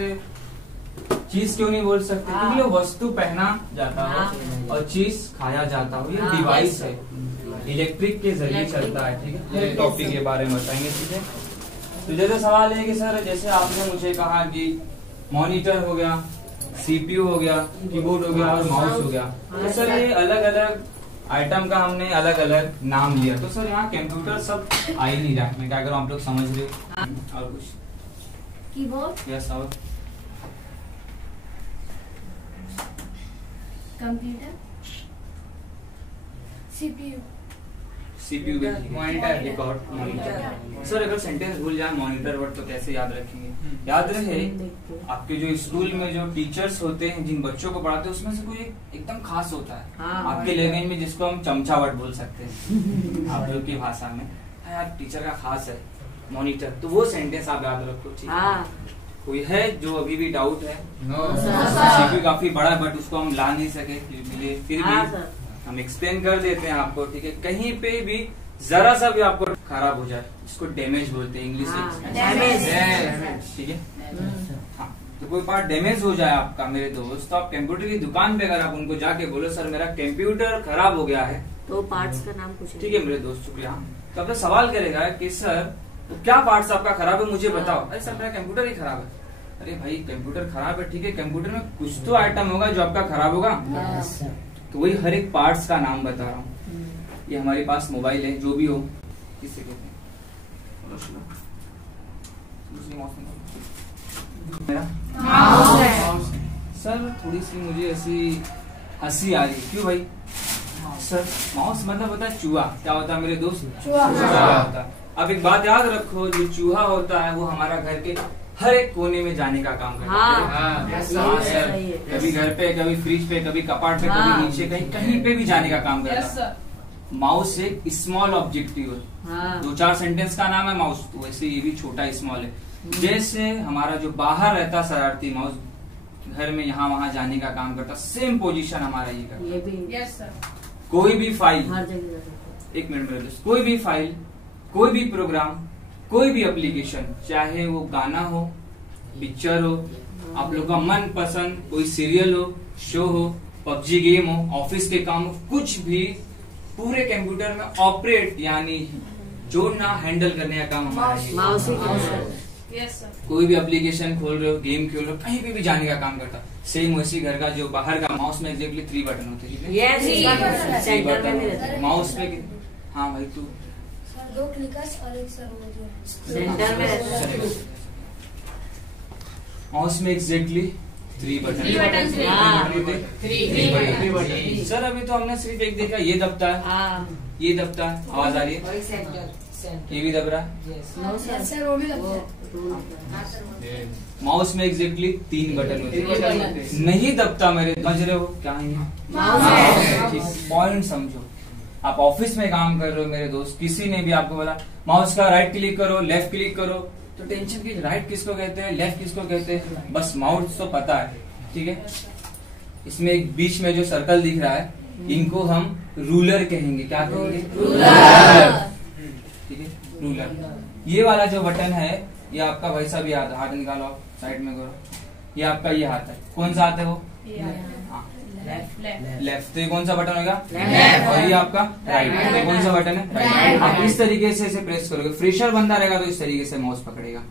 सकते, चीज क्यों नहीं बोल सकते? क्योंकि वो वस्तु पहना जाता हो और चीज खाया जाता हो, ये डिवाइस है, इलेक्ट्रिक के जरिए चलता है। ठीक है, ये टॉपिक के बारे में बताएंगे। ठीक है, तो जैसे सवाल है कि सर जैसे आपने मुझे कहा कि मॉनिटर हो गया, सीपीयू हो गया, कीबोर्ड हो गया और माउस हो गया, तो सर ये अलग अलग आइटम का हमने अलग अलग नाम लिया, तो सर यहाँ कंप्यूटर सब आ ही नहीं रहा। मैं क्या करूँ, आप लोग समझ रहे हो? और कुछ कीबोर्ड, यस, और computer, CPU, CPU, monitor, record, monitor. Sir अगर सेंटेंस भूल जाए मॉनिटर वर्ड तो कैसे याद रखेंगे? याद रहे आपके जो स्कूल में जो टीचर्स होते हैं, जिन बच्चों को पढ़ाते हैं, उसमें से कोई एकदम खास होता है आपके लैंग्वेज में, जिसको हम चमचा वर्ड बोल सकते हैं आप लोग की भाषा में। यार टीचर का खास है मॉनिटर, तो वो सेंटेंस आप याद रखो। ठीक है, कोई है जो अभी भी डाउट है? सीपीयू काफी बड़ा है बट उसको हम ला नहीं सके, फिर भी हम एक्सप्लेन कर देते हैं आपको। ठीक है, कहीं पे भी जरा सा भी आपको खराब हो जाए, इसको डैमेज बोलते हैं इंग्लिश में, डैमेज। ठीक है, हाँ, तो कोई पार्ट डैमेज हो जाए आपका मेरे दोस्त, तो आप कंप्यूटर की दुकान पे अगर आप उनको जाके बोलो सर मेरा कंप्यूटर खराब हो गया है, तो पार्ट्स का नाम पूछे। ठीक है मेरे दोस्त, शुक्रिया। तो आपसे सवाल करेगा कि सर तो क्या पार्ट्स आपका खराब है मुझे बताओ। अरे सर मेरा कंप्यूटर ही खराब है। अरे भाई कंप्यूटर खराब है, ठीक है, कंप्यूटर में कुछ तो आइटम होगा जो आपका खराब होगा, तो वही हर एक पार्ट्स का नाम बता रहा हूँ। ये हमारे पास मोबाइल है, जो भी हो, किससे कहते हैं? मेरा सर थोड़ी सी मुझे ऐसी हंसी आ रही है, क्यों भाई? सर माउस मतलब होता है चूहा। क्या होता है मेरे दोस्त? चूहा होता है। अब एक बात याद रखो, जो चूहा होता है वो हमारा घर के हर एक कोने में जाने का काम करता है। कभी घर पे, कभी फ्रिज पे, कभी कपाट पे, कभी नीचे, कहीं पे भी जाने का काम करता है। माउस एक स्मॉल ऑब्जेक्टिव है, 2-4 सेंटेंस का नाम है माउस, तो वैसे ये भी छोटा स्मॉल है। जैसे हमारा जो बाहर रहता शरारती माउस घर में यहाँ वहाँ जाने का काम करता, सेम पोजीशन हमारा ये करता। कोई भी फाइल, एक मिनट मेरे दोस्त, कोई भी फाइल, कोई भी प्रोग्राम, कोई भी एप्लीकेशन, चाहे वो गाना हो, पिक्चर हो, आप लोग का मन पसंद कोई सीरियल हो, शो हो, पबजी गेम हो, ऑफिस के काम हो, कुछ भी पूरे कंप्यूटर में ऑपरेट यानी जोड़ना, हैंडल करने का काम हमारा है। कोई भी एप्लीकेशन खोल रहे हो, गेम खेल रहे हो, कहीं पे भी जाने का काम करता। सेम वैसी घर का जो बाहर का माउस में एग्जैक्टली 3 बटन होते हैं। माउस पे, हाँ भाई तू 2 क्लिकर्स और एक सर्वो सेंटर में माउस में एग्जैक्टली 3 बटन। सर अभी तो हमने सिर्फ एक देखा, ये दबता है, ये दबता है, आवाज आ रही है, ये भी दब रहा है। माउस में एग्जैक्टली 3 बटन होते हैं, नहीं दबता मेरे, समझ रहे हो क्या है? पॉइंट समझो। आप ऑफिस में काम कर रहे हो मेरे दोस्त, किसी ने भी आपको बोला माउस का राइट क्लिक करो, लेफ्ट क्लिक करो, तो टेंशन की राइट किसको कहते हैं, लेफ्ट किसको कहते हैं, बस माउस तो पता है। ठीक है, इसमें एक बीच में जो सर्कल दिख रहा है, इनको हम रूलर कहेंगे। क्या कहेंगे? रूलर। ठीक है, रूलर। ये वाला जो बटन है, ये आपका भाई साहब, ये हाथ निकालो, आप साइड में करो, ये आपका ये हाथ है, कौन सा हाथ है वो? लेफ्ट। तो ये कौन सा बटन होगा? और ये आपका राइट। तो कौन सा बटन है? राइट। आप इस तरीके से इसे प्रेस करोगे, फ्रेशर बंदा रहेगा तो इस तरीके से माउस पकड़ेगा।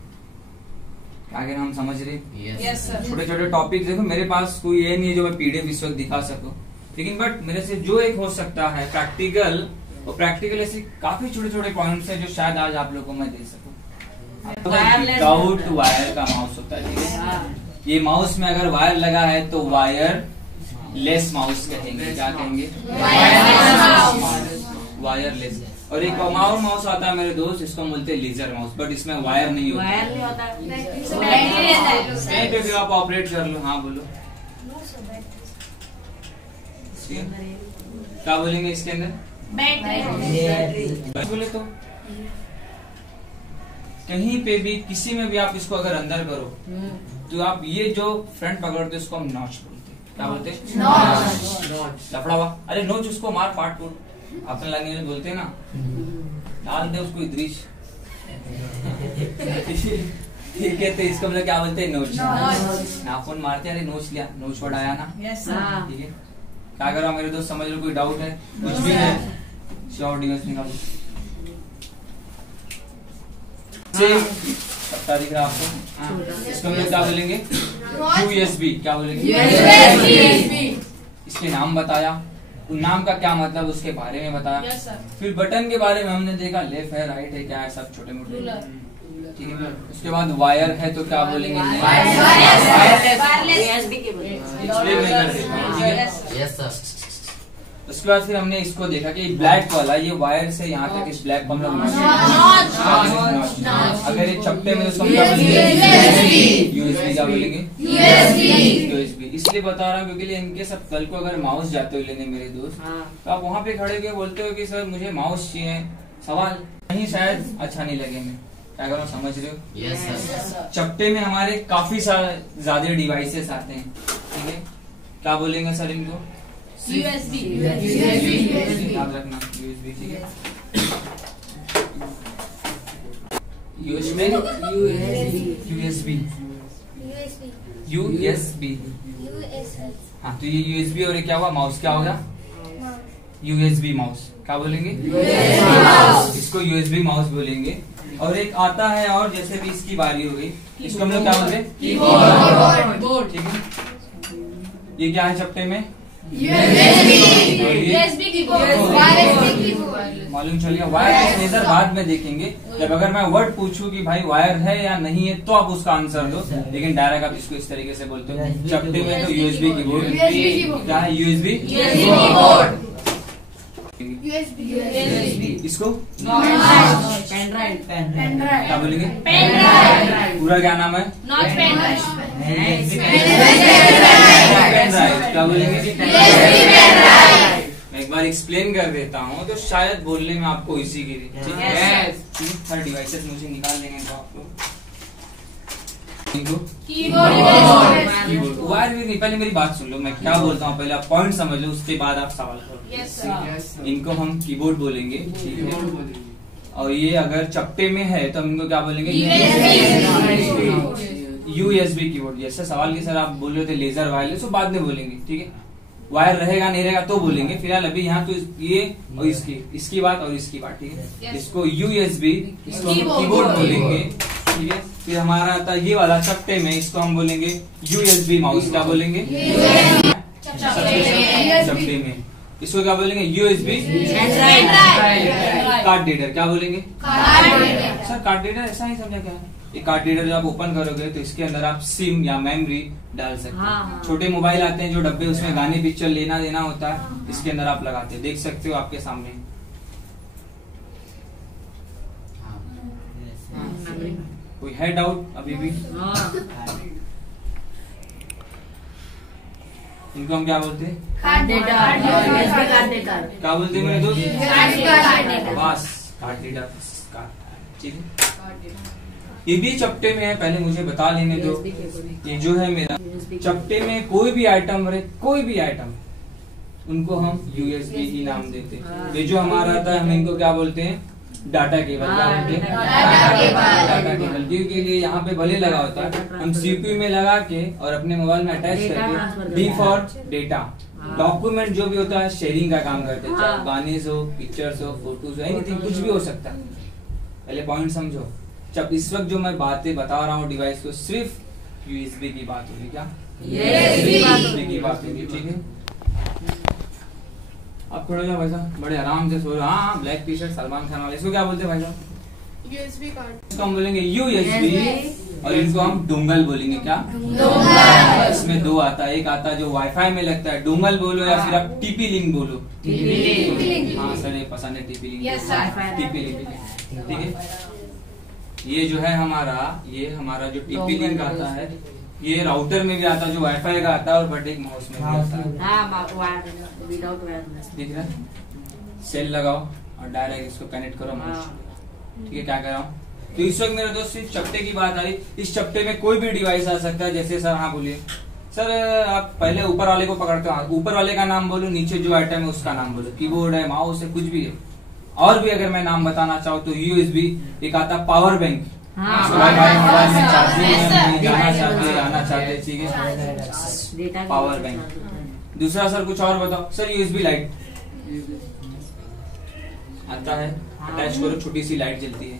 आगे हम समझ रहे? छोटे छोटे टॉपिक देखो, मेरे पास कोई ये नहीं है जो मैं पीडीएफ इस वक्त दिखा सकूं, लेकिन बट मेरे से जो एक हो सकता है प्रैक्टिकल, और प्रैक्टिकल ऐसे काफी छोटे छोटे पॉइंट्स है जो शायद आज आप लोगों को मैं दे सकूं। विदाउट वायर का माउस होता है। ठीक है, ये माउस में अगर वायर लगा है तो वायर लेस माउस कहेंगे। क्या कहेंगे? वायरलेस। और एक और माउस आता है मेरे दोस्त, इसको बोलते हैं लेजर माउस, बट इसमें वायर नहीं होता। कहीं पे भी आप ऑपरेट कर लो। हाँ बोलो, क्या बोलेंगे इसके अंदर? बैटरी। बोले तो कहीं पे भी, किसी में भी आप इसको अगर अंदर करो तो आप ये जो फ्रंट पकड़ते इसको हम नॉच बोलते हैं। क्या बोलते हैं? नॉच। लफड़ा हुआ, अरे नोच उसको, मार, पाट फूट, अपने लाइन में बोलते हैं ना, डाल दे उसको इद्रीश। ठीक है, तो इसको हम लोग क्या बोलते हैं, नोच। नाखून मारते हैं, अरे नोच लिया, नोच वर्ड आया ना। हाँ। ठीक है, क्या करो मेरे दोस्त, समझ लो, कोई डाउट है कुछ भी है, श्योर डिवाइस निकालो। पता दिख रहा है आपको? इसको हम लोग क्या बोलेंगे, यूएसबी। क्या बोलेंगे, इसके नाम बताया, उन नाम का क्या मतलब उसके बारे में बताया। फिर बटन के बारे में हमने देखा, लेफ्ट है राइट है क्या है, सब छोटे मोटे। ठीक है, उसके बाद वायर है तो क्या बोलेंगे, USB के बोलते हैं। एक्सप्लेन मैं कर देता हूँ। ठीक है, यस सर। उसके बाद फिर हमने इसको देखा कि ब्लैक वाला, ये वायर से यहाँ तक इस ब्लैक को हम लोग अगर ये चपटे में उसको यूएसबी क्या बोलेंगे, यूएसबी। इसलिए बता रहा हूँ क्योंकि इनके सब कल को अगर माउस जाते हो लेने मेरे दोस्त, तो आप वहाँ पे खड़े होकर बोलते हो कि सर मुझे माउस चाहिए, सवाल नहीं शायद अच्छा नहीं लगे, मैं क्या करूँ, समझ रहे हो? Yes sir. चपटे में हमारे काफी सारे ज्यादा डिवाइसेस आते हैं। ठीक है, क्या बोलेंगे सर इनको, USB। याद रखना, यूएसबी। ठीक है, यूएसबी यूएसबी। हाँ, तो ये यूएसबी और ये क्या हुआ, माउस क्या होगा, यूएसबी माउस। क्या बोलेंगे, इसको यूएसबी माउस बोलेंगे। और एक आता है, और जैसे भी इसकी बारी हो गई, इसको हम लोग क्या बोलते हैं, कीबोर्ड। ठीक है, ये क्या है चपटे में, मालूम चल गया। वायर लेजर बाद में देखेंगे, जब अगर मैं वर्ड पूछूं कि भाई वायर है या नहीं है तो आप उसका आंसर दो, लेकिन डायरेक्ट आप इसको इस तरीके से बोलते हो। चपटे में तो यूएसबी कीबोर्ड। क्या है, यूएसबी कीबोर्ड। इसको क्या बोलेंगे, पूरा क्या नाम है, क्या बोलेंगे, मैं एक बार एक्सप्लेन कर देता हूँ तो शायद बोलने में आपको इसी की। ठीक है, हर डिवाइसेस मुझे निकाल देंगे तो आप लोग कीबोर्ड। वायर भी नहीं, पहले मेरी बात सुन लो, मैं क्या बोलता हूँ पहले आप पॉइंट समझ लो, उसके बाद आप सवाल करो। इनको हम कीबोर्ड बोलेंगे। ठीक है, और ये अगर चपटे में है तो हम इनको क्या बोलेंगे, यूएसबी कीबोर्ड। जैसे सवाल के सर आप बोल रहे थे लेजर वायरलेस, तो बाद में बोलेंगे। ठीक है, वायर रहेगा नहीं रहेगा तो बोलेंगे, फिलहाल अभी यहाँ तो ये और इसकी बात और इसकी बात। ठीक है, इसको यूएसबी, इसको हम कीबोर्ड बोलेंगे। ठीक है, फिर हमारा आता है ये वाला चपटे में, इसको हम बोलेंगे यूएसबी माउस। क्या बोलेंगे, चपटे में इसको क्या बोलेंगे, यूएसबी कार्ड रीडर। क्या बोलेंगे, सर कार्ड रीडर ऐसा ही समझा क्या, ये कार्ड रीडर जब आप ओपन करोगे तो इसके अंदर आप सिम या मेमोरी डाल सकते हैं। छोटे मोबाइल आते हैं जो डब्बे, उसमें गाने पिक्चर लेना देना होता है, इसके अंदर आप लगाते हैं, देख सकते हो आपके सामने। कोई है डाउट अभी भी? इनको हम क्या बोलते हैं, क्या बोलते हैं मेरे दोस्त, बस कार्ड रीडर। ठीक है, ये भी चपटे में है, पहले मुझे बता लेने दो। ये जो है मेरा चपटे में कोई भी आइटम रहे, कोई भी आइटम, उनको हम यूएसबी ही नाम देते हैं। ये जो हमारा आता है हम इनको क्या बोलते हैं, डाटा केबल। क्या बोलते हैं, डाटा केबल। के लिए यहाँ पे भले लगा होता है, हम सीपीयू में लगा के और अपने मोबाइल में अटैच करके डी फॉर डेटा, डॉक्यूमेंट जो भी होता है शेयरिंग का काम करते हैं, चाहे गाने हो, पिक्चर्स हो, फोटोज हो, एनीथिंग, कुछ भी हो सकता है। पहले पॉइंट समझो, जब इस वक्त जो मैं बातें बता रहा हूँ डिवाइस को, सिर्फ यूएसबी की बात होगी। क्या यूएसबी की बात होगी। ठीक है, आप खड़े हो जाओ भाई साहब, बड़े आराम से सो रहे हो। हाँ, black T shirt Salman Khan वाले, इसको क्या बोलते हैं भाई साहब, यूएसबी कार्ड। इसको हम बोलेंगे यूएसबी, और इनको हम डोंगल बोलेंगे। क्या, इसमें दो आता है, एक आता है जो वाईफाई में लगता है, डोंगल बोलो या फिर आप टीपी लिंक बोलो। हाँ सर, ये पसंद है टीपी लिंक, टीपी लिंक। ठीक है, ये जो है हमारा जो टीपी लिंक आता है, ये राउटर में भी आता है जो वाईफाई का आता है, और बट एक माउस में भी आता है। दिख रहा है, सेल लगाओ और डायरेक्ट इसको कनेक्ट करो माउस। ठीक है, क्या कर रहा हूँ, तो इस वक्त मेरे दोस्त सिर्फ चपटे की बात आई। इस चपटे में कोई भी डिवाइस आ सकता है। जैसे सर, हाँ बोलिए सर, आप पहले ऊपर वाले को पकड़ते हो, ऊपर वाले का नाम बोलो, नीचे जो आइटम है उसका नाम बोलो, कीबोर्ड है, माउस है, कुछ भी है। और भी अगर मैं नाम बताना चाहूँ तो यूएसबी, एक आता पावर बैंक। मोबाइल में चार्जिंग नहीं जाना चाहते, आना चाहते, ठीक है। Power bank. दूसरा सर कुछ और बताओ सर। यूएसबी लाइट आता है, अटैच करो, छोटी सी लाइट जलती है।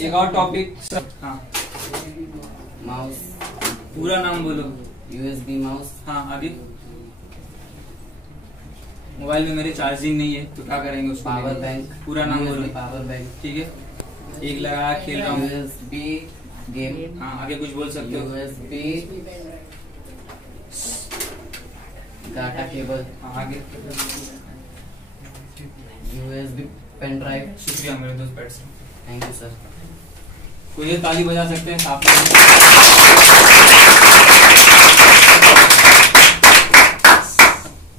एक और टॉपिक सर। हाँ, माउस। पूरा नाम बोलो। USB mouse. हाँ, आगे। मोबाइल में मेरे चार्जिंग नहीं है तो क्या करेंगे उसको? Power bank. पूरा नाम बोलो। पावर बैंक, ठीक है। एक लगा खेल रहा हूँ। USB game. हाँ, आगे कुछ बोल सकते हो। USB data cable. हाँ, आगे। USB pen drive. शुक्रिया मेरे दोस्त, बैठ। Thank you sir. कोई ये ताली बजा सकते हैं साथ में?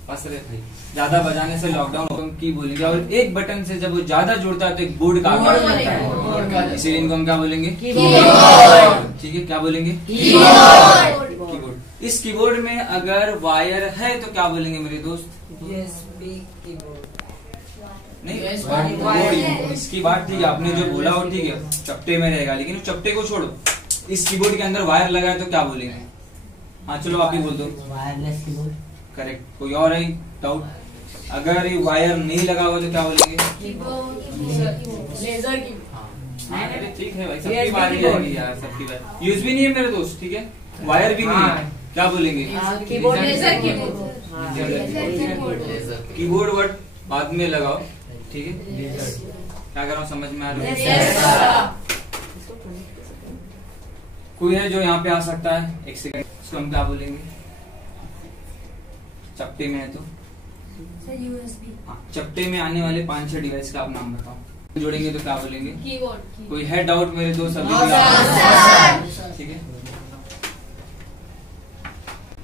बस रे भाई, ज्यादा बजाने से लॉकडाउन की बोलेंगे। और एक बटन से जब वो ज्यादा जुड़ता है तो एक बोर्ड का आकार बनता है, इसीलिए इनको हम क्या बोलेंगे? कीबोर्ड। ठीक है, क्या बोलेंगे? कीबोर्ड। इस कीबोर्ड में अगर वायर है तो क्या बोलेंगे मेरे दोस्त? USB keyboard. नहीं, कीबोर्ड। इसकी बात ठीक है, आपने जो बोला वो ठीक है, चपटे में रहेगा, लेकिन चपटे को छोड़ो, इस कीबोर्ड के अंदर वायर लगा है तो क्या बोलेंगे? हाँ चलो आप ही बोल दो। Wireless keyboard. करेक्ट। कोई और है डाउट? अगर ये वायर नहीं लगा हुआ तो क्या बोलेंगे? लेजर की। हाँ, अरे ठीक है भाई, सबकी बारी आएगी यार, सबकी बारी। यूएसबी नहीं है मेरे दोस्त, ठीक है, वायर भी नहीं है, क्या बोलेंगे? Keyboard. Laser keyboard. Keyboard word बाद में लगाओ, ठीक है। क्या कर रहा हूँ, समझ में आ रहा है? कोई है जो यहाँ पे आ सकता है? एक सेकंड, इसको हम क्या बोलेंगे? चपटे में है तो यूएसबी। हाँ, चपटे में आने वाले 5-6 डिवाइस का आप नाम बताओ। जोड़ेंगे तो क्या बोलेंगे? कीबोर्ड। कोई है डाउट मेरे दोस्त? अभी ठीक है।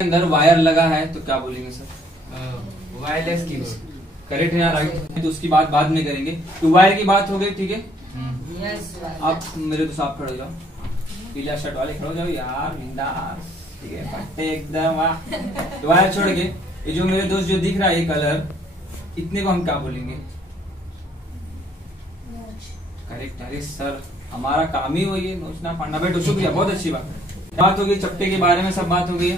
अंदर वायर लगा है तो क्या बोलेंगे सर? Wireless keyboard. करेक्ट है यार, राइट। तो उसकी बात बाद में करेंगे। तो वायर की बात हो गई, ठीक है। आप मेरे दोस्त आप खड़े हो जाओ, पीला शर्ट वाले खड़े हो जाओ यार, बिंदास, ठीक है, फटे एकदम। वाह, वायर छोड़ के ये जो मेरे दोस्त जो दिख रहा है ये कलर, इतने को हम क्या बोलेंगे? करेक्ट। अरे सर, हमारा काम ही वही है, नोचना फाड़ना। बैठो, शुक्रिया, बहुत अच्छी बात हो गई। चपटे के बारे में सब बात हो गई है।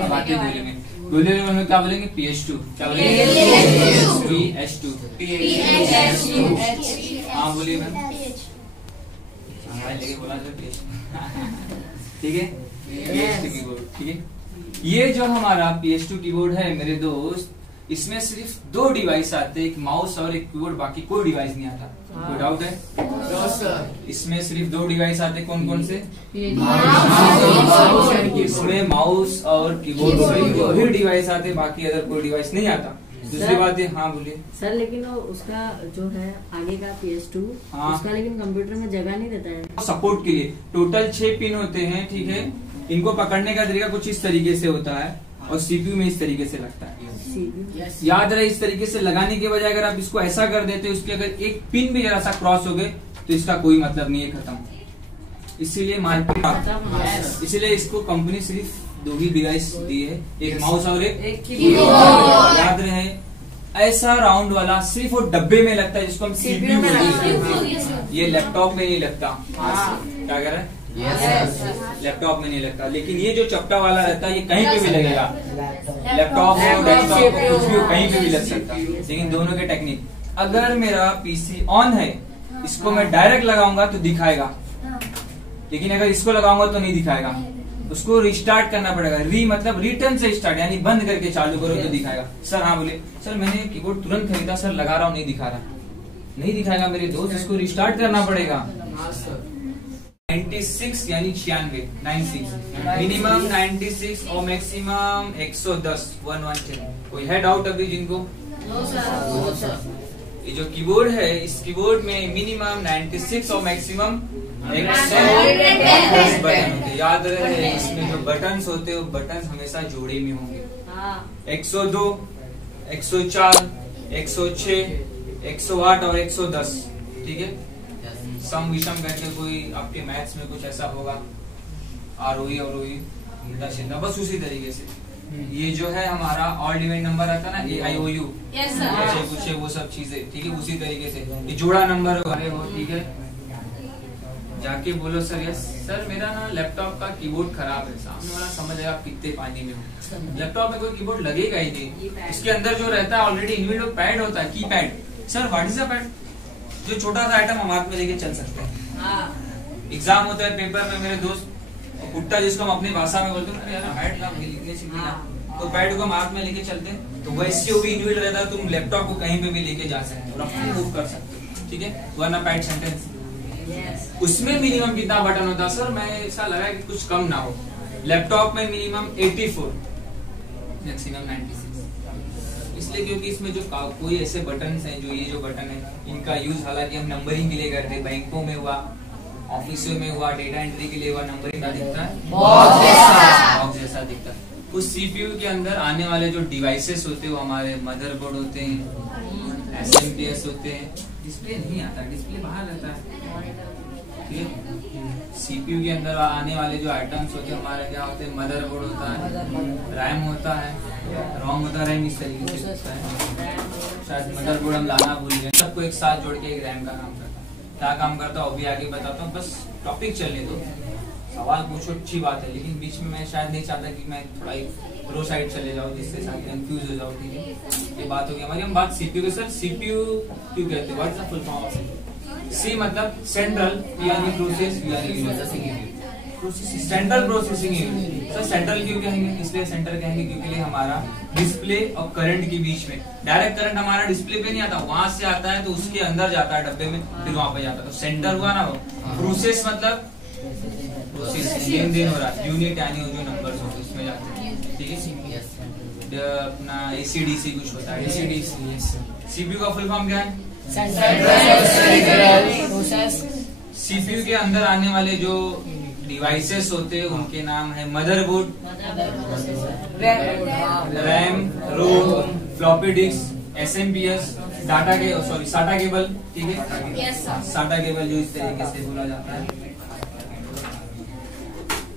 अब आगे बोलेंगे, दूसरे लेवल में क्या बोलेंगे? PS2। क्या बोलेंगे? PS2। हाँ बोलिए मैम। लेके बोला ठीक है, PS2 कीबोर्ड, ठीक है। ये जो हमारा PS2 कीबोर्ड है मेरे दोस्त, इसमें सिर्फ 2 डिवाइस आते हैं, एक माउस और एक कीबोर्ड, बाकी कोई डिवाइस नहीं आता। कोई डाउट है? इसमें सिर्फ 2 डिवाइस आते, कौन कौन से? इसमें माउस और कीबोर्ड, वही डिवाइस आते, बाकी अदर कोई डिवाइस नहीं आता। दूसरी बात है, हाँ बोलिए सर। लेकिन वो उसका जो है आगे का PS2, हाँ, उसका लेकिन कंप्यूटर में जगह नहीं देता है सपोर्ट के लिए। टोटल 6 पिन होते हैं, ठीक है। इनको पकड़ने का तरीका कुछ इस तरीके से होता है और सीपीयू में इस तरीके से लगता है। याद रहे, इस तरीके से लगाने के बजाय अगर आप इसको ऐसा कर देते, उसके अगर एक पिन भी जरा सा क्रॉस हो गए तो इसका कोई मतलब नहीं है, खत्म। इसीलिए मार्केट, इसीलिए इसको कंपनी सिर्फ 2 ही डिवाइस दी है, एक माउस और एक कीबोर्ड। याद रहे, ऐसा राउंड वाला सिर्फ वो डब्बे में लगता है जिसको हम सीपीयू बोलते हैं। ये लैपटॉप में नहीं लगता। क्या कह रहे हैं? लैपटॉप में नहीं लगता, लेकिन ये जो चपटा वाला रहता है ये कहीं पे भी लगेगा। लैपटॉप हो, डेस्कटॉप हो, कुछ भी हो, कहीं पे भी लग सकता है। लेकिन दोनों के टेक्निक, अगर मेरा पीसी ऑन है, इसको मैं डायरेक्ट लगाऊंगा तो दिखाएगा, लेकिन अगर इसको लगाऊंगा तो नहीं दिखाएगा। उसको रिस्टार्ट करना पड़ेगा। री मतलब रिटर्न से स्टार्ट, यानी बंद करके चालू करो तो दिखाएगा। सर हाँ बोले। सर मैंने कीबोर्ड तुरंत खरीदा सर, लगा रहा हूँ, नहीं दिखा रहा। नहीं दिखाएगा मेरे दोस्त, इसको रिस्टार्ट करना पड़ेगा। 96 यानी 96, 96 मिनिमम 96 और मैक्सिमम 110, 110। कोई है डाउट अभी जिनको? ये जो कीबोर्ड है, इस कीबोर्ड में मिनिमम 96 और मैक्सिमम 110 बटन होते। याद रहे, इसमें जो बटन्स होते हैं वो बटन्स हमेशा जोड़े में होंगे। 102, 104, 106, 108 और 110, ठीक है। सम विषम करके कोई आपके मैथ्स में कुछ ऐसा होगा, आरोही अवरोही उल्टा सीधा, बस उसी तरीके से। ये जो है हमारा ऑल डिवाइड नंबर आता है ना, AIOU, कुछ वो सब चीजें, ठीक है, उसी तरीके से ये जोड़ा नंबर हो, ठीक है। जाके बोलो सर यस सर मेरा ना लैपटॉप का कीबोर्ड खराब है, सामने वाला समझ जाएगा आप कितने पानी में हो। लैपटॉप में कोई कीबोर्ड लगेगा ही नहीं, इसके अंदर जो रहता है ऑलरेडी इनबिल्ट पैड होता है, की pad. Sir what is a pad? जो छोटा सा आइटम हम हाथ में लेके चल सकते हैं। एग्जाम होता है पेपर में, मेरे दोस्त कुट्टा जिसको हम अपनी भाषा में बोलते हैं, यार पैड ला लिखने सीखना, तो पैड को हम हाथ में लेके चलते हैं, तो वैसे वो भी इनबिल्ट रहता है, तुम लैपटॉप को कहीं पे भी लेके जा सकते हो, रफली मूव कर सकते हो, ठीक है। वरना पैड सेंटेंस उसमें मिनिमम कितना बटन होता है? सर मैं ऐसा लगा कि कुछ कम ना हो। लैपटॉप में मिनिमम 84, मैक्सिमम 96, इसलिए क्योंकि इसमें जो कोई ऐसे बटन हैं, जो ये जो बटन है इनका यूज हालांकि हम नंबरिंग के लिए करते हैं, बैंकों में हुआ, ऑफिसों में हुआ, डेटा एंट्री के लिए हुआ, नंबरिंग का दिखता है बॉक्स जैसा दिखता है। उस सीपीयू के अंदर आने वाले जो डिवाइसेस होते हैं वो हमारे मदरबोर्ड होते हैं, एसएमपीएस होते हैं। डिस्प्ले नहीं आता, डिस्प्ले बाहर रहता है, ठीक है। सीपीयू के अंदर आने वाले जो आइटम्स होते हैं हमारे क्या होते हैं? मदरबोर्ड होता है, रैम होता है, रोम होता है, रैम इस तरीके से होता है। शायद मदरबोर्ड हम लाना भूल गए। सबको एक साथ जोड़ के एक रैम का काम करता है। क्या काम करता है वो भी आगे बताता हूँ, बस टॉपिक चलने दो, सवाल पूछो अच्छी बात है, लेकिन बीच में मैं शायद नहीं चाहता कि मैं थोड़ा प्रो साइड चले जाऊँ जिससे साथ कंफ्यूज हो जाऊँ, ठीक है। ये बात होगी हमारी। हम बात सीपीयू की। सर सीपीयू क्यों कहते हैं? What is the full form of C? मतलब सेंट्रल यानी process central processing unit. Sir central क्यों कहेंगे? इसलिए सेंट्रल कहेंगे क्योंकि हमारा डिस्प्ले और करंट के बीच में डायरेक्ट करंट हमारा डिस्प्ले पे नहीं आता, वहां से आता है तो उसके अंदर जाता है डब्बे में, फिर वहां पे जाता है, तो सेंटर हुआ ना वो। प्रोसेस मतलब प्रोसेस लेन देन हो रहा है, यूनिट यानी जो नंबर होते हैं उसमें जाते हैं, ठीक है। अपना एसीडीसी कुछ होता है, एसीडीसी। सीपीयू का फुल फॉर्म क्या है? सीपीयू के अंदर आने वाले जो डिवाइसेस होते हैं उनके नाम है मदरबोर्ड, रैम, रोम, फ्लॉपी डिस्क, एसएमपीएस, डाटा के साटा केबल, ठीक है। साटा केबल जो इस तरीके से बोला जाता है।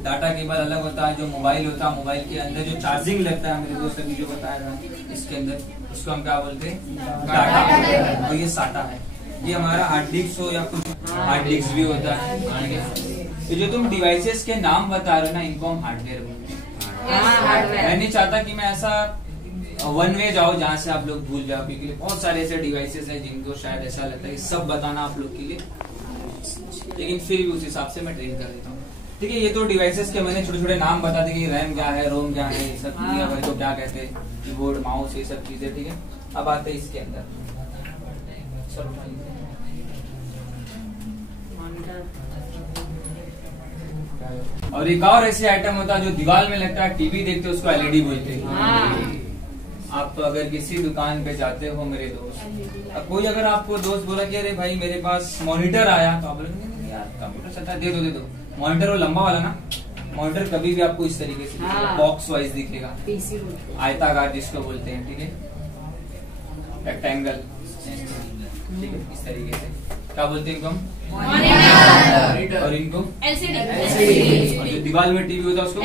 डाटा केबल अलग होता है, जो मोबाइल होता है, मोबाइल के अंदर जो चार्जिंग लगता है, मेरे दोस्त अभी जो बताया था इसके अंदर, उसको हम क्या बोलते हैं? Data cable. और ये साटा है, ये हमारा हार्ड डिस्क हो या कुछ हार्ड डिस्क भी होता है, ठीक है। तो जो तुम डिवाइसेस के नाम बता रहे हो ना, इनको हम हार्डवेयर बोलते हैं। मैं नहीं चाहता कि मैं ऐसा वन वे जाओ जहाँ से आप लोग भूल जाओ, क्योंकि बहुत सारे ऐसे डिवाइसेस हैं जिनको शायद ऐसा लगता है कि सब बताना आप लोग के लिए, लेकिन फिर भी उस हिसाब से मैं ट्रेन कर देता हूँ, ठीक है। ये तो डिवाइसेस के मैंने छोटे छोटे नाम बता दिए कि रैम क्या है, रोम क्या है, ये सब तो क्या कहते हैं, कीबोर्ड, माउस, ये सब चीजें, ठीक है। अब आते हैं इसके अंदर। और एक और ऐसे आइटम होता है जो दीवार में लगता है, टीवी देखते हो उसको एलईडी बोलते हैं। आप अगर किसी दुकान पे जाते हो मेरे दोस्त, अब कोई अगर आपको दोस्त बोला कि अरे भाई मेरे पास मॉनिटर आया, तो आप बोलेंगे यार कंप्यूटर चलता है, दे दो। मॉनिटर वो लंबा वाला ना, मॉनिटर कभी भी आपको इस तरीके से बॉक्स वाइज दिखेगा, आयताकार जिसको बोलते हैं, ठीक है, रेक्टेंगल, ठीक है, इस तरीके से क्या बोलते हैं इनको हम? और इनको एलसीडी। और जो दीवार में टीवी होता है उसको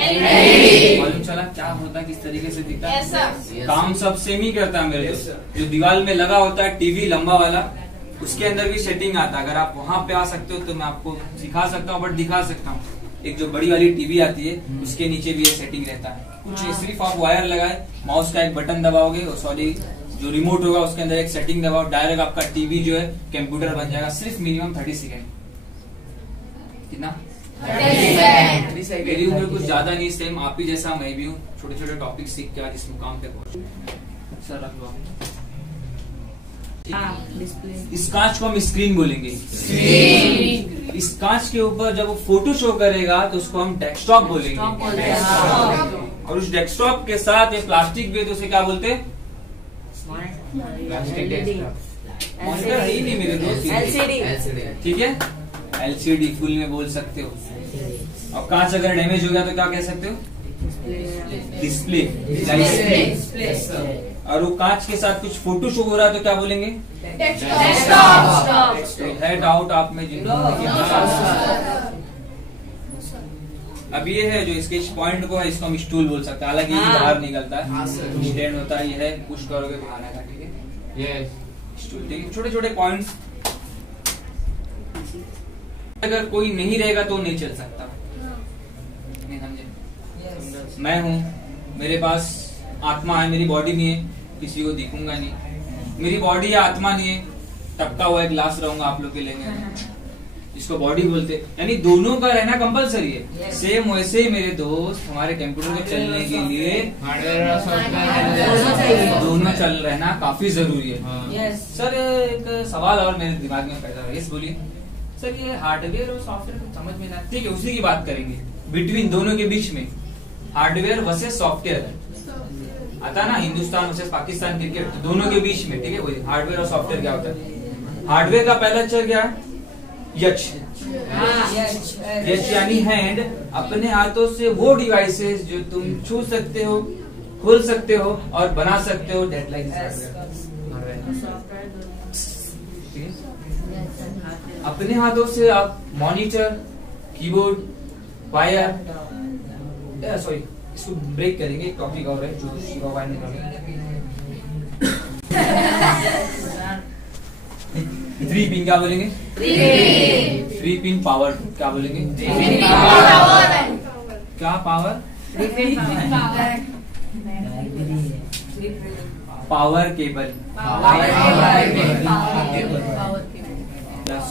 मालूम चला क्या होता है, किस तरीके से दिखता है? काम सब सेम ही करता है मेरे दोस्त। जो दीवार में लगा होता है टीवी लंबा वाला, उसके अंदर भी सेटिंग आता है। अगर आप वहां पे आ सकते हो तो मैं आपको सिखा सकता हूँ, बट दिखा सकता हूँ। एक जो बड़ी वाली टीवी आती है उसके नीचे भी ये सेटिंग रहता है, कुछ सिर्फ आप वायर लगाए, माउस का एक बटन दबाओगे, सॉरी जो रिमोट होगा उसके अंदर एक सेटिंग दबाओ, डायरेक्ट आपका टीवी जो है कंप्यूटर बन जाएगा, सिर्फ मिनिमम 30 सेकेंड। कितना? 30 सेकेंड। मेरी उम्र कुछ ज्यादा नहीं, सेम आप ही जैसा मैं भी हूँ, छोटे छोटे टॉपिक सीख के आज इस मुकाम पे पहुंचे। सर रख लो। इस कांच को हम स्क्रीन बोलेंगे। इस कांच के ऊपर जब वो फोटो शो करेगा तो उसको हम डेस्कटॉप बोलेंगे। और उस डेस्कटॉप के साथ ये प्लास्टिक भी, तो उसे क्या बोलते हैं? मॉनिटर है ही नहीं मेरे दोस्त, एलसीडी, ठीक है, एलसीडी फुल में बोल सकते हो। और कांच अगर डैमेज हो गया तो क्या कह सकते हो? डिस्प्ले। और वो कांच के साथ कुछ फोटो शो हो रहा है तो क्या बोलेंगे? है डाउट आप में अब ये है जो इसके पॉइंट को है, इसको हम स्टूल बोल सकते हैं, हालांकि ये बाहर निकलता है, स्टैंड होता है, ये है पुश करोगे बाहर आएगा, ठीक है, ये स्टूल, ठीक है। छोटे छोटे पॉइंट्स अगर कोई नहीं रहेगा तो नहीं चल सकता। नहीं समझे? मैं हूँ, मेरे पास आत्मा है, मेरी बॉडी नहीं है, किसी को दिखूंगा नहीं। मेरी बॉडी या आत्मा नहीं है, टपका हुआ एक ग्लास रहूंगा आप लोग के लेंगे, जिसको बॉडी बोलते, यानी दोनों का रहना कंपलसरी है। सेम वैसे ही मेरे दोस्त, हमारे कंप्यूटर को चलने के लिए हार्डवेयर और सॉफ्टवेयर दोनों चल रहना काफी जरूरी है। Yes. सर एक सवाल और मेरे दिमाग में पैदा हुआ, बोलिए सर, ये हार्डवेयर और सॉफ्टवेयर को समझ में ना, ठीक है उसी की बात करेंगे, बिटवीन दोनों के बीच में हार्डवेयर वर्सेस सॉफ्टवेयर आता ना, हिंदुस्तान वर्सेस पाकिस्तान क्रिकेट, तो दोनों के बीच में, ठीक है वही हार्डवेयर और सॉफ्टवेयर क्या होता है। हार्डवेयर का पहला अक्षर क्या है? यच। यच यानी हैंड, अपने हाथों से वो डिवाइसेस जो तुम छू सकते हो, खोल सकते हो और बना सकते हो, डेट लाइक अपने हाथों से आप मॉनिटर, कीबोर्ड, वायर, सॉरी इसको ब्रेक करेंगे, एक टॉपिक और है जो शिवा वायर निकालेंगे। 3 पिन क्या बोलेंगे? 3 पिन पावर क्या बोलेंगे? क्या पावर? Power cable.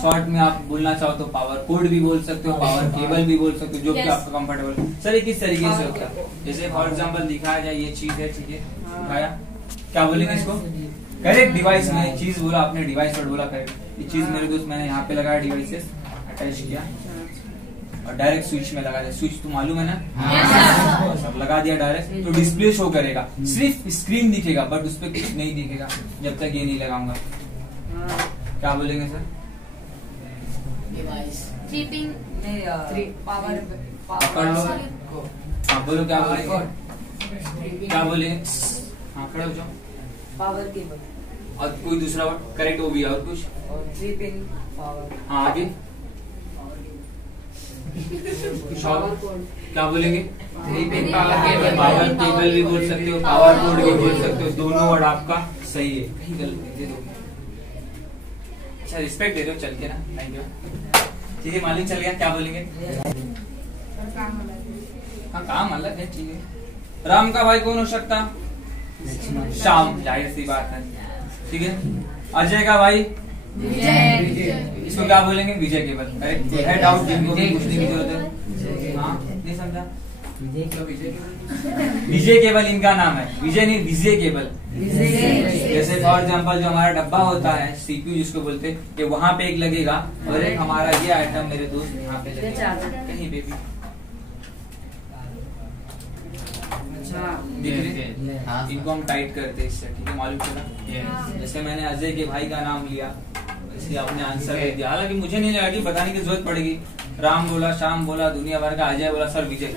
शॉर्ट में आप बोलना चाहो तो पावर कोड भी बोल सकते हो, पावर केबल भी बोल सकते हो, जो भी आपका कंफर्टेबल। सर ये किस तरीके से होता है? जैसे फॉर एग्जांपल दिखाया जाए, ये चीज है, ठीक है दिखाया, क्या बोलेंगे इसको? Correct device. मैंने चीज बोला, आपने डिवाइस वर्ड बोला, करेक्ट। ये चीज मेरे दोस्त मैंने यहाँ पे लगाया, डिवाइसेस अटैच किया और डायरेक्ट स्विच में लगा दिया। स्विच तो मालूम है ना? सब लगा दिया डायरेक्ट, तो डिस्प्ले शो करेगा, सिर्फ स्क्रीन दिखेगा बट उस पर कुछ नहीं दिखेगा जब तक ये नहीं लगाऊंगा। क्या बोलेंगे सर? पकड़ लो। हाँ बोलो, क्या बोलेंगे? क्या बोलेंगे? हाँ खड़े हो जाओ। पावर केबल और कोई दूसरा वर्ड करेक्ट वो भी है, और कुछ? 3 पिन पावर। हाँ आगे कुछ और? क्या बोलेंगे? 3 pin power cable. Power cable भी बोल सकते हो, पावर कोड भी बोल सकते हो, दोनों वर्ड आपका सही है, कहीं गलत दे दो। अच्छा रिस्पेक्ट दे रहे हो चल के ना, थैंक यू। ठीक है मालिक चल गया, क्या बोलेंगे? हाँ काम अलग है, ठीक है। राम का भाई कौन हो सकता? श्याम, जाहिर सी बात है, ठीक है। अजय का भाई विजय। इसको क्या बोलेंगे? विजय केबल, करेक्ट। है डाउट जिनको भी पूछने की जरूरत है? हाँ नहीं समझा? विजय केबल इनका नाम है, विजय नहीं विजय केबल। जैसे फॉर एग्जांपल जो हमारा डब्बा होता है सीपीयू जिसको बोलते हैं, कि वहाँ पे एक लगेगा और एक हमारा ये आइटम मेरे दोस्त यहाँ पे लगेगा कहीं पे भी। दिख रही? इनको हम टाइट करते हैं इससे, ठीक है मालूम चला? जैसे मैंने अजय के भाई का नाम लिया, इसलिए आपने आंसर दे दिया, हालांकि मुझे नहीं लगा कि बताने की जरूरत पड़ेगी। राम बोला, श्याम बोला, दुनिया भर का, अजय बोला, सर विजय।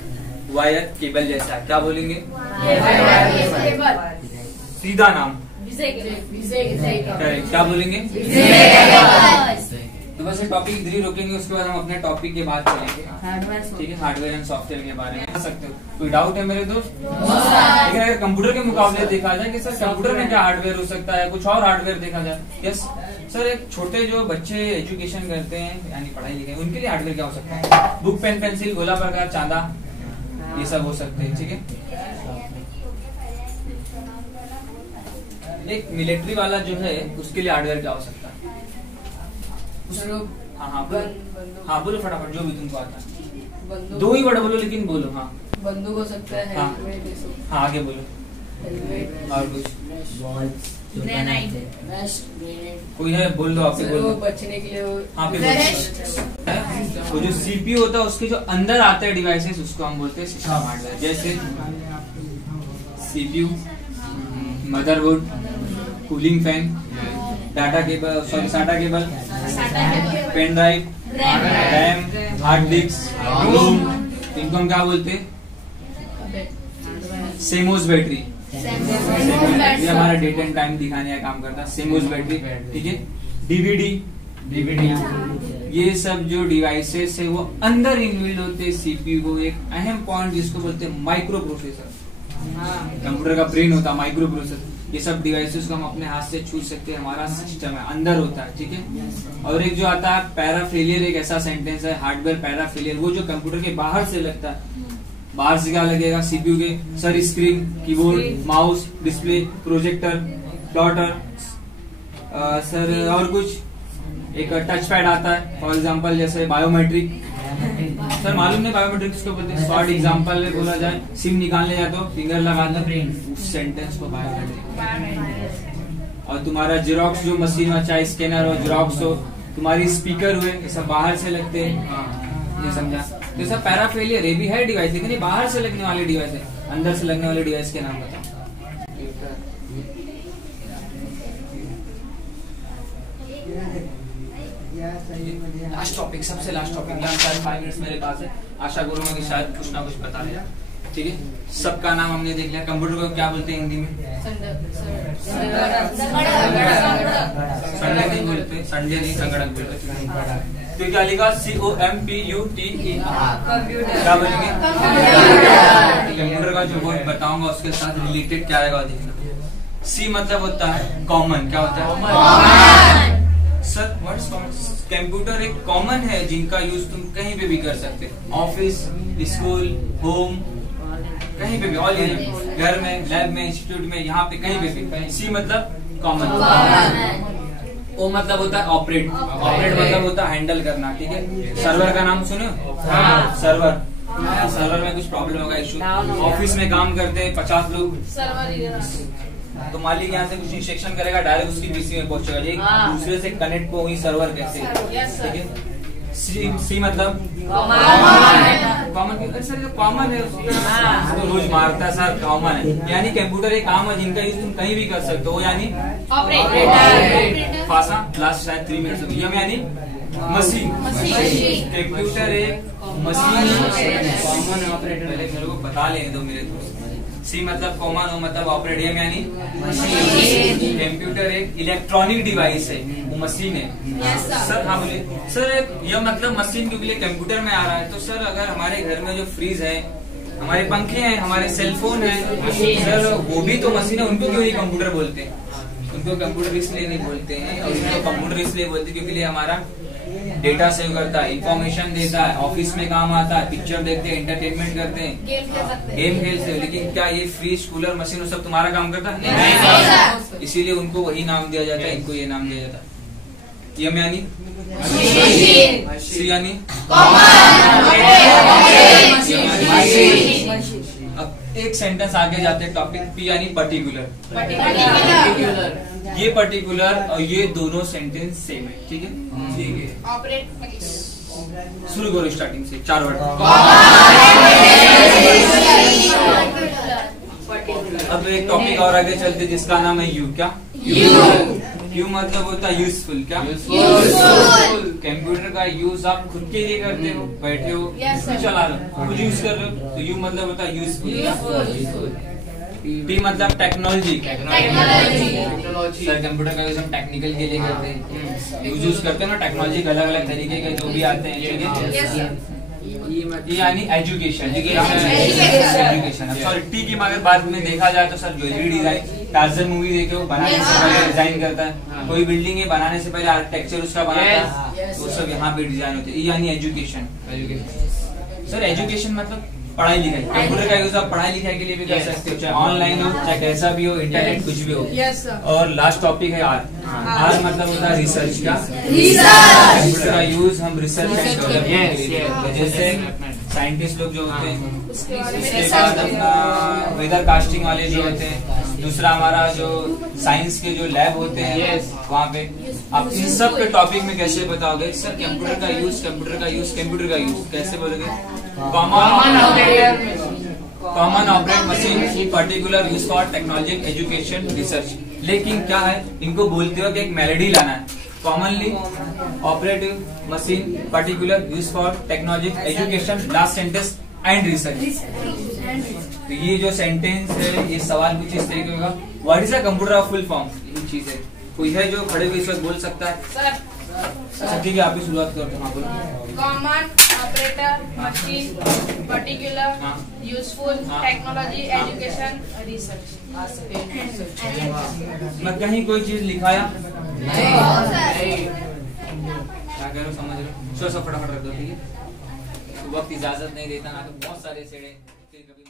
वायर केबल जैसा है, क्या बोलेंगे? सीधा नाम, करेक्ट। क्या बोलेंगे? तो बस टॉपिक इधर ही रोकेंगे, उसके बाद हम अपने टॉपिक के बाद चलेंगे, ठीक है। हार्डवेयर एंड सॉफ्टवेयर के बारे में सकते हो। कोई डाउट है मेरे दोस्त? लेकिन अगर कंप्यूटर के मुकाबले देखा जाए कि सर कंप्यूटर में क्या हार्डवेयर हो सकता है, कुछ और हार्डवेयर देखा जाए, यस सर एक छोटे जो बच्चे एजुकेशन करते हैं यानी पढ़ाई लिखाई, उनके लिए हार्डवेयर क्या हो सकता है? बुक, पेन, पेंसिल, गोला प्रकार, चांदा, ये सब हो सकते हैं, ठीक है। एक मिलिट्री वाला जो है उसके लिए हार्डवेयर क्या हो सकता है? हाँ बोलो फटाफट, जो भी तुमको आता है। 2 ही वर्ड बोलो लेकिन बोलो। हाँ बंदूक हो सकता है, हाँ। हेलमेट, हाँ आगे बोलो, हेलमेट और कुछ ग्रेनाइट, कोई है बोल दो, आपसे बोल दो। बचने के लिए हाँ पे बोलो। वो जो सीपीयू होता है उसके जो अंदर आते हैं डिवाइसेस उसको हम बोलते हैं सिस्टम हार्डवेयर। जैसे CPU, motherboard, cooling fan, data cable, sorry SATA cable, pen drive, RAM, hard disk, ROM, इनको हम क्या बोलते हैं? CMOS battery. ये हमारा डेट एंड टाइम दिखाने का काम करता है, सेमोस बैटरी, ठीक है। डीवीडी, ये सब जो डिवाइसेस है वो अंदर इनबिल्ड होते हैं सीपीयू को। एक अहम पॉइंट जिसको बोलते हैं माइक्रो प्रोसेसर, कंप्यूटर का ब्रेन होता है माइक्रो प्रोसेसर। ये सब डिवाइसेस को हम अपने हाथ से छू सकते हैं, हमारा सिस्टम है अंदर होता है, ठीक है। और एक जो आता है पैराफेलियर, एक ऐसा सेंटेंस है हार्डवेयर पैराफेलियर, वो जो कंप्यूटर के बाहर से लगता है। बाहर से क्या लगेगा? सीपीयू के sir, screen, keyboard, mouse, display, projector, plotter, sir और कुछ एक टच पैड आता है, फॉर एग्जांपल जैसे बायोमेट्रिक। सर मालूम नहीं बायोमेट्रिक किसको बोलते हैं? शॉर्ट एग्जांपल में बोला जाए, सिम निकालने जाए तो फिंगर लगाना, उस सेंटेंस को बायोमेट्रिक। और तुम्हारा जेरोक्स जो मशीन हो, चाहे स्कैनर हो, जेरोक्स हो, तुम्हारी स्पीकर हुए, ये सब बाहर से लगते हैं, ये समझा? तो सब पैराफेलियर, ये भी है डिवाइस, लेकिन ये बाहर से लगने वाले डिवाइस है। अंदर से लगने वाले डिवाइस के नाम बताओ। लास्ट टॉपिक, सबसे लास्ट टॉपिक, शायद 5 मिनट्स मेरे पास है, आशा करूंगा कि शायद कुछ ना कुछ बता लिया, ठीक है। सबका नाम हमने देख लिया। कंप्यूटर को क्या बोलते हैं हिंदी में? संडे नहीं बोलते, संडे नहीं, संगणक बोलते। तो क्या लिखा? COMPUTER, क्या बोलेंगे? कंप्यूटर का जो वर्ड बताऊंगा उसके साथ रिलेटेड क्या आएगा देखना। सी मतलब होता है कॉमन, क्या होता है? Sir what's common? कंप्यूटर एक कॉमन है जिनका यूज तुम कहीं पे भी कर सकते, ऑफिस, स्कूल, होम, कहीं पे भी, ऑल इन, घर में, लैब में, इंस्टीट्यूट में, यहाँ पे कहीं पे भी। सी मतलब कॉमन। ओ मतलब होता है ऑपरेट, ऑपरेट मतलब होता है हैंडल करना, ठीक है। सर्वर का नाम सुने? सर्वर, सर्वर में कुछ प्रॉब्लम होगा, इशू, ऑफिस में काम करते हैं 50 लोग, तो मालिक यहाँ से कुछ इंस्ट्रक्शन करेगा, डायरेक्ट उसकी पीसी में पहुंचेगा, एक दूसरे से कनेक्ट को वही सर्वर कैसे, ठीक है। सी मतलब कॉमन, सर जो कॉमन है उसको रोज मारता है सर, कॉमन है, यानी कंप्यूटर एक काम है जिनका यूज तुम कहीं भी कर सकते हो, यानी फासा लास्ट शायद 3 मिनट यानी मशीन। कंप्यूटर एक मशीन, कॉमन ऑपरेटर, पहले मेरे को बता लेने दो मेरे दोस्त। सी मतलब कॉमन, हो मतलब ऑपरेट, यानी मशीन। कंप्यूटर एक इलेक्ट्रॉनिक डिवाइस है, वो मशीन है। सर हाँ बोलिए। सर यह मतलब मशीन क्योंकि लिए कंप्यूटर में आ रहा है, तो सर अगर हमारे घर में जो फ्रीज है, हमारे पंखे हैं, हमारे सेलफोन है, सर वो भी तो मशीन है, उनको क्यों नहीं कंप्यूटर बोलते हैं? उनको कंप्यूटर इसलिए नहीं बोलते हैं, और उनको कंप्यूटर इसलिए बोलते हैं क्योंकि हमारा डेटा सेव करता है, इंफॉर्मेशन देता है, ऑफिस में काम आता है, पिक्चर देखते हैं, एंटरटेनमेंट करते हैं, गेम खेलते हैं। लेकिन क्या ये फ्रिज, कूलर, मशीन वो सब तुम्हारा काम करता है? नहीं। इसीलिए उनको वही नाम दिया जाता है, इनको ये नाम दिया जाता है। एम यानी सी यानी अब एक सेंटेंस आगे जाते हैं, टॉपिक पी यानी पर्टिकुलर। ये पर्टिकुलर और ये दोनों सेंटेंस सेम है, ठीक है, ठीक है। शुरू करो स्टार्टिंग से, 4 वर्ड। अब एक टॉपिक और आगे चलते जिसका नाम है यू। क्या? यू मतलब होता है यूजफुल। क्या? यूजफुल। कंप्यूटर का यूज आप खुद के लिए करते हो, बैठे हो, चला रहे हो, खुद यूज कर रहे हो, तो यू मतलब होता है यूजफुल। टी मतलब टेक्नोलॉजी। सर कंप्यूटर का यूज हम टेक्निकल के लिए करते हैं, यूज करते हैं ना, टेक्नोलॉजी के अलग अलग तरीके के जो भी आते हैं, ठीक है। यानी एजुकेशन, एजुकेशन। सॉरी टी की अगर बात में देखा जाए तो sir jewellery design, torsion movie देखे हो, बनाने से पहले डिजाइन करता है, कोई बिल्डिंग है बनाने से पहले आर्किटेक्चर उसका बनाता है, वो सब यहाँ पे डिजाइन होते हैं, यानी एजुकेशन। सर एजुकेशन मतलब पढ़ाई लिखाई। कंप्यूटर का यूज आप पढ़ाई लिखाई के लिए भी कर सकते हो, चाहे ऑनलाइन हो, चाहे कैसा भी हो, इंटरनेट कुछ भी हो। और लास्ट टॉपिक है आर। आर मतलब होता है रिसर्च। क्या? कंप्यूटर का यूज हम रिसर्च एंड डेवलपमेंट के लिए, जैसे साइंटिस्ट लोग जो होते हैं, उसके बाद अपना वेदर कास्टिंग वाले जो होते हैं, दूसरा हमारा जो साइंस के जो लैब होते हैं वहाँ पे। आप इन सब के टॉपिक में कैसे बताओगे? सर कंप्यूटर का यूज, कंप्यूटर का यूज, कंप्यूटर का यूज कैसे बोलोगे? Common operate machine, particular use for technology, education, research. लेकिन क्या है, इनको बोलते हो कि एक मेलोडी लाना है। Commonly operative machine, particular use for technology, education, last sentence and research. तो ये जो सेंटेंस है, ये सवाल कुछ इस तरीके का, what is a computer of full form? ये चीज है, कोई है जो खड़े हुए इस वक्त बोल सकता है? सर ठीक है, आप भी शुरुआत करते हैं। कॉमन ऑपरेटर, मशीन, पर्टिकुलर, हाँ। यूजफुल, हाँ। Technology, education, research. मैं कहीं कोई चीज लिखाया नहीं क्या कह रहे हो, समझ रहे हो? सो फटाफट रख दो, ठीक है। वक्त इजाजत नहीं देता ना, तो बहुत सारे सेड़े फिर कभी